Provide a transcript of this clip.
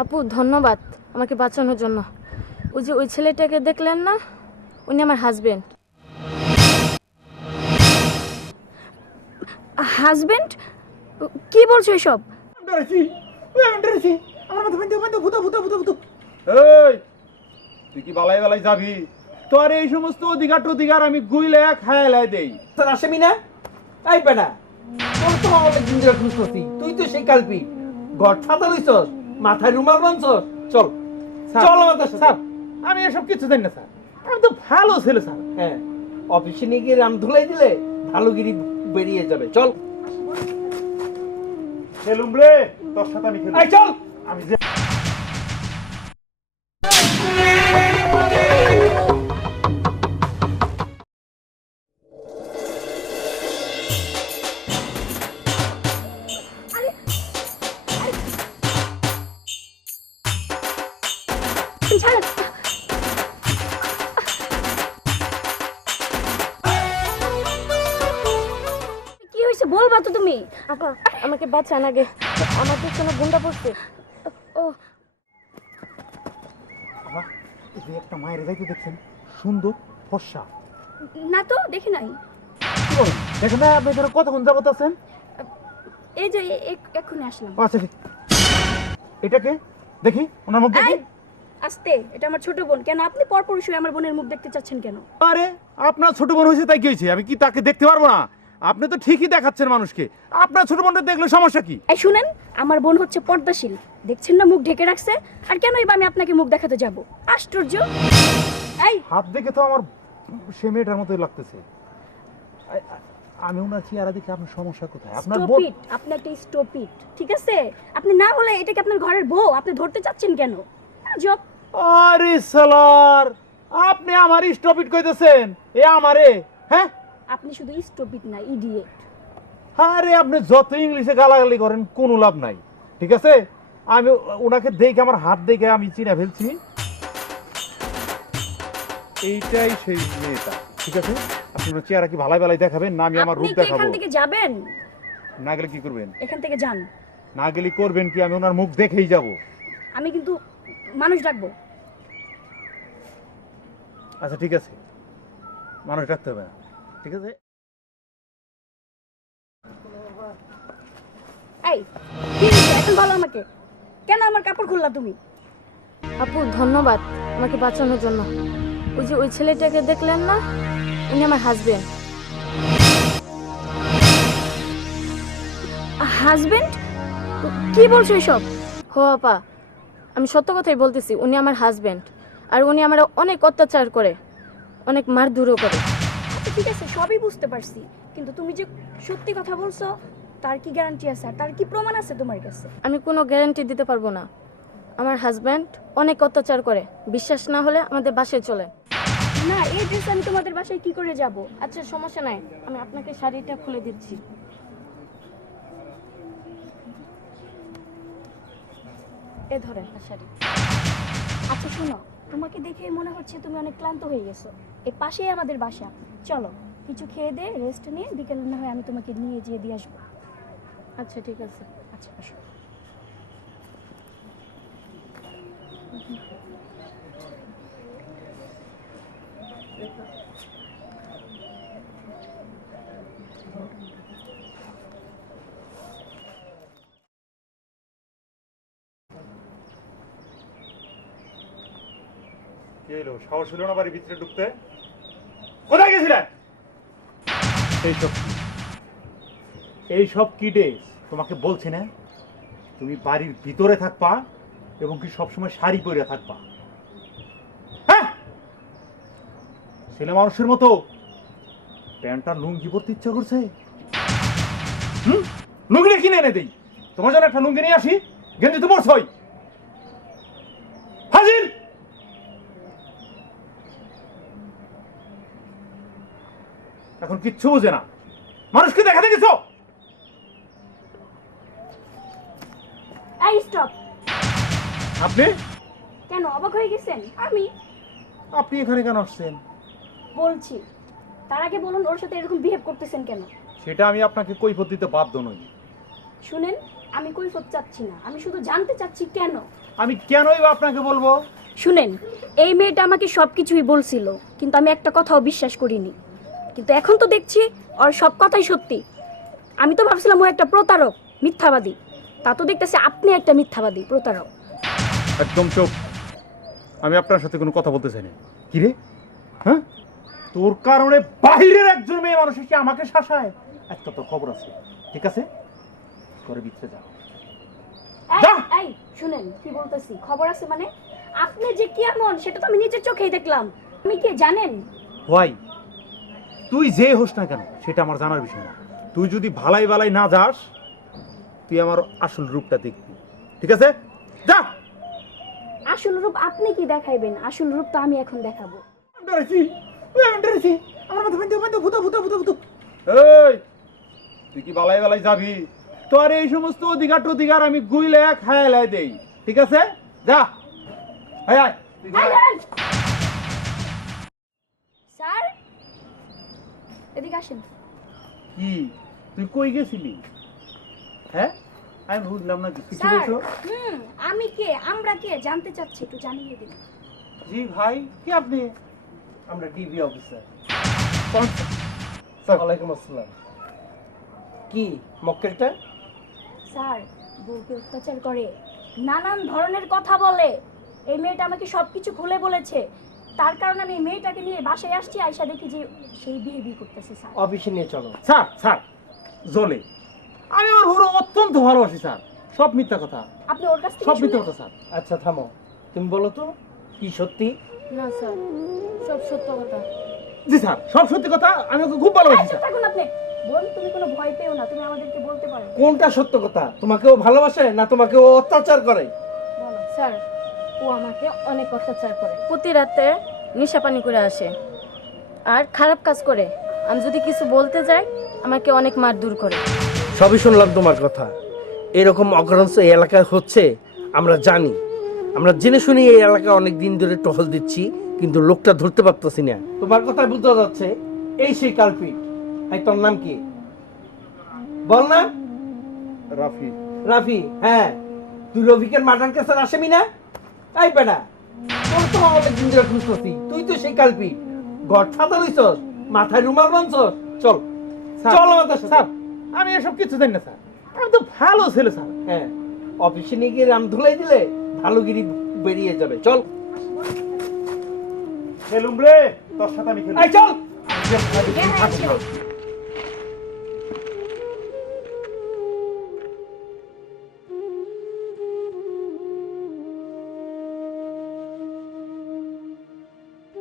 আপু ধন্যবাদ আমাকে বাঁচানোর জন্য। ওই যে ওই ছেলেটাকে দেখলেন না? উনি আমার হাজবেন্ড হাজবেন্ড কি বলছো এসব? ডরেছি ওই আমি আমার মাথা বান্ধে বান্ধে ভূতা ভূতা ভূতা ভূতা। এই তুই কি বালাই বালাই যাবি? তোর এই সমস্ত অধিকার অধিকার আমি গুইলে খায়ালাই দেই। তোর আসামি না? এই বেটা তোর তো অনেক দিন ধরে খুঁজতেছি তুই তো সেই কালপি। ঘর ছাতা লইছস মাথায় রুমাল বানছস চল চল আমাদের স্যার আমি এসব কিছু জানি না স্যার। আমি তো ভালো ছেলে স্যার। হ্যাঁ অফিসে নিয়ে গিয়ে রাম ধুলাই দিলে ভালোগিরি বেরিয়ে যাবে। চল। খেলুম রে তোর সাথে আমি খেলুম চল। আমি হয়েছে বলবা তো তুমি? আপা আমাকে বাঁচান আগে। আমার পেছনে গুন্ডা পড়ছে। ও। বাবা, এই যে একটা মায়ের যাইতে দেখছেন সুন্দর ফর্সা। না তো দেখি নাই। কি বলেন? দেখেন না আপনি এখানে কতক্ষণ যাবত আছেন? এই যে এ- এ- এক্ষুনি আসলাম। আচ্ছা ঠিক এটাকে দেখি ওনার মুখ দেখি। এই, আস্তে এটা আমার ছোট বোন। কেন আপনি পরপর শুয়ে আমার বোনের মুখ দেখতে চাচ্ছেন কেন? আরে আপনার ছোট বোন হয়েছে তাই কি হয়েছে? আমি কি তাকে দেখতে পারব না? আপনি তো ঠিকই দেখাচ্ছেন মানুষকে। আপনার ছোট বোনটা দেখলে সমস্যা কি? এই শুনেন আমার বোন হচ্ছে পর্দাশীল। দেখছেন না মুখ ঢেকে রাখছে? আর কেনই বা আমি আপনাকে মুখ দেখাতে যাব? আশ্চর্য! এই! হাত দেখে তো আমার সে মেয়েটার মতোই লাগতেছে। আমি ওনার চেহারা দেখে আপনার সমস্যা কোথায়? আপনার বোন আপনি একটা স্টপ ইট ঠিক আছে? আপনি না হলে এটাকে আপনার ঘরের বউ? আপনি ধরতে চাচ্ছেন কেন? জব আরে সালার! আপনি আমার স্টপিট কইতেছেন? এ আমারে? হ্যাঁ? আপনি শুধু স্টপ ইট না ইডিয়েট আরে আপনি যত ইংলিশে গালাগালি করেন কোনো লাভ নাই। ঠিক আছে? আমি ওনাকে দেখে আমার হাত দেখে আমি চিনে ফেলছি। এইটাই সেই মেয়েটা ঠিক আছে? আপনি ওনার চেহারা কি ভালাই ভালাই দেখাবেন না আমি আমার রূপ দেখাবো এখান থেকে যাবেন? না গেলে কি করবেন? এখান থেকে যান। না গেলে করবেন কি? আমি ওনার মুখ দেখেই যাব। আমি কিন্তু মানুষ ডাকবো। আচ্ছা ঠিক আছে। মানুষ রাখতে হবে না। ঠিক আছে? এই? এখন বলো আমাকে। কেন আমার কাপড় খুললা তুমি? আপু ধন্যবাদ আমাকে বাঁচানোর জন্য। ওই যে ওই ছেলেটাকে দেখলেন না? উনি আমার হাজবেন্ড হাজবেন্ড কি বলছো এসব? হো আপা আমি সত্য কথাই বলতেছি উনি আমার হাজবেন্ড আর উনি আমার অনেক অত্যাচার করে অনেক মারধরও করে। ঠিক আছে সবই বুঝতে পারছি। কিন্তু তুমি যে সত্যি কথা বলছো তার কি গ্যারান্টি আছে? আর তার কি প্রমাণ আছে তোমার কাছে? আমি কোনো গ্যারান্টি দিতে পারব না। আমার হাজব্যান্ড অনেক অত্যাচার করে। বিশ্বাস না হলে আমাদের বাসায় চলে। না এই ড্রেস আমি তোমাদের বাসায় কি করে যাব? আচ্ছা সমস্যা নাই। আমি আপনাকে শাড়িটা খুলে দিচ্ছি। এ ধরেন শাড়ি। আচ্ছা শোনো। তোমাকে দেখে মনে হচ্ছে তুমি অনেক ক্লান্ত হয়ে গেছো। এই পাশেই আমাদের বাসা। চলো কিছু খেয়ে দে রেস্ট নিয়ে বিকেল না হয় আমি তোমাকে নিয়ে যেয়ে দিয়ে আসব। আচ্ছা ঠিক আছে। আচ্ছা আসো। কে এলো? সাহস হলো না বাড়ির ভিতরে ঢুকতে? কোথায় গেছিলেন? এই সব কি? ডেস তোমাকে বলছি না? তুমি বাড়ির ভিতরে থাকবা এবং কি সবসময় শাড়ি পরে থাকবা। হ্যাঁ? ছেলে মানুষের মতো। প্যান্টটা লুঙ্গি পরতে ইচ্ছা করছে? হুম? লুঙ্গিটা কিনে এনে দেই। তোমার জন্য একটা লুঙ্গি নিয়ে আসি। গেঞ্জি তো পরছই। হাজির? এখন কিচ্ছু বুঝে না। মানুষকে দেখাতে গেছো এই স্টপ আপনি? কেন অবাক হয়ে গেছেন? আমি। আপনি এখানে কেন আসছেন? বলছি তার আগে বলুন ওর সাথে এরকম বিহেভ করতেছেন কেন? সেটা আমি আপনাকে কৈফত দিতে বাধ্য নই। শুনেন আমি কৈফত চাচ্ছি না। আমি শুধু জানতে চাচ্ছি কেন? আমি কেনই বা আপনাকে বলব? শুনেন এই মেয়েটা আমাকে সব কিছুই বলছিল কিন্তু আমি একটা কথাও বিশ্বাস করিনি। কিন্তু এখন তো দেখছি ওর সব কথাই সত্যি। আমি তো ভাবছিলাম ও একটা প্রতারক মিথ্যাবাদী। তা তো দেখতেছি আপনি একটা মিথ্যাবাদী প্রতারক। একদম চোখ। আমি আপনার সাথে কোনো কথা বলতে চাই না কি রে? হ্যাঁ? তোর কারণে বাহিরের একজন মেয়ে মানুষ এসে আমাকে শাসায়। একটা তো খবর আছে। ঠিক আছে? করে ভিতরে যা। এই, এই শুনেন কি বলতেছি? খবর আছে মানে? আপনি যে কি এমন সেটা তো আমি নিজের চোখেই দেখলাম। আপনি কি জানেন? হোয়াই? তুই যে হোস না কেন সেটা আমার জানার বিষয় না। তুই যদি ভালাই ভালাই না যাস তুই আমার আসল রূপটা দেখবি। ঠিক আছে? যা! আসল রূপ আপনি কি দেখাইবেন? আসল রূপ তো আমি এখন দেখাবো। ডরেছি। ডরেছি। আমার মাথা ফাইতে ফাইতে ভূতা ভূতা ভূতা ভূতা। এই তুই কি বালাই বালাই যাবি? তোর এই সমস্ত অধিকার অধিকার আমি গুইলে খায়ালাই দেই। ঠিক আছে? যা। আয়। এদিকে আসেন। কি? তুই কই গেছিলি? হ্যাঁ? আমি বুঝলাম না কিছু বলছো? হুম আমি কে? আমরা কে? জানতে চাচ্ছি একটু জানিয়ে দিন। জি ভাই কি আপনি? আমরা ডিবি অফিসার। স্যার ওয়ালাইকুম আসসালাম। কি মক্কেলটা? স্যার বউকে অত্যাচার করে নানান ধরনের কথা বলে। এই মেয়েটা আমাকে সবকিছু খুলে বলেছে। তার কারণে আমি মেয়েটাকে নিয়ে বাসায় আসছি আয়সা দেখি যে সেই বিয়ে বিয়ে করতেছে স্যার। অফিসে নিয়ে চলো। স্যার স্যার জলে। আমি আমার বড় অত্যন্ত ভালোবাসি স্যার। সব মিথ্যা কথা। আপনি ওর কাছ থেকে সব মিথ্যা কথা স্যার। আচ্ছা থামো। তুমি বলো তো কি সত্যি? না স্যার। সব সত্য কথা। জি স্যার সব সত্যি কথা। আমি ওকে খুব ভালোবাসি আচ্ছা স্যার। থাকুন আপনি। বোন তুমি কোনো ভয় পেও না তুমি আমাদেরকে বলতে পারো। কোনটা সত্য কথা? তোমাকে ও ভালোবাসে না তোমাকে ও অত্যাচার করে? বলো স্যার। ও আমাকে অনেক অত্যাচার করে। প্রতি রাতে নেশা পানি করে আসে আর খারাপ কাজ করে। আমি যদি কিছু বলতে যাই আমাকে অনেক মার দূর করে। সবই শুনলাম তোমার কথা। এরকম অগ্রাংশ এই এলাকায় হচ্ছে আমরা জানি। আমরা জেনে শুনে এই এলাকায় অনেক দিন ধরে টহল দিচ্ছি কিন্তু লোকটা ধরতে পারতেছি না। তোমার কথা বুঝতে যাচ্ছে এই সেই কালপিট এই তোর নাম কি? বল না। রাফি। রাফি হ্যাঁ। তুই রফিকের মার্ডার কেসের আসামি না? এই বেটা তোর তো দিন ধরে খুঁজতেছি তুই তো সেই কালপি। ঘর ফাতা লইছস মাথায় রুমাল বানছস চল চল আমাদের সাথে স্যার আমি এসব কিছু জানি না স্যার। আমি তো ভালো ছেলে স্যার। হ্যাঁ অফিসে নিয়ে গিয়ে রাম ধুলাই দিলে ভালোগিরি বেরিয়ে যাবে। চল। খেলুম রে তোর সাথে আমি খেলুম এই চল। হ্যাঁ, হ্যাঁ।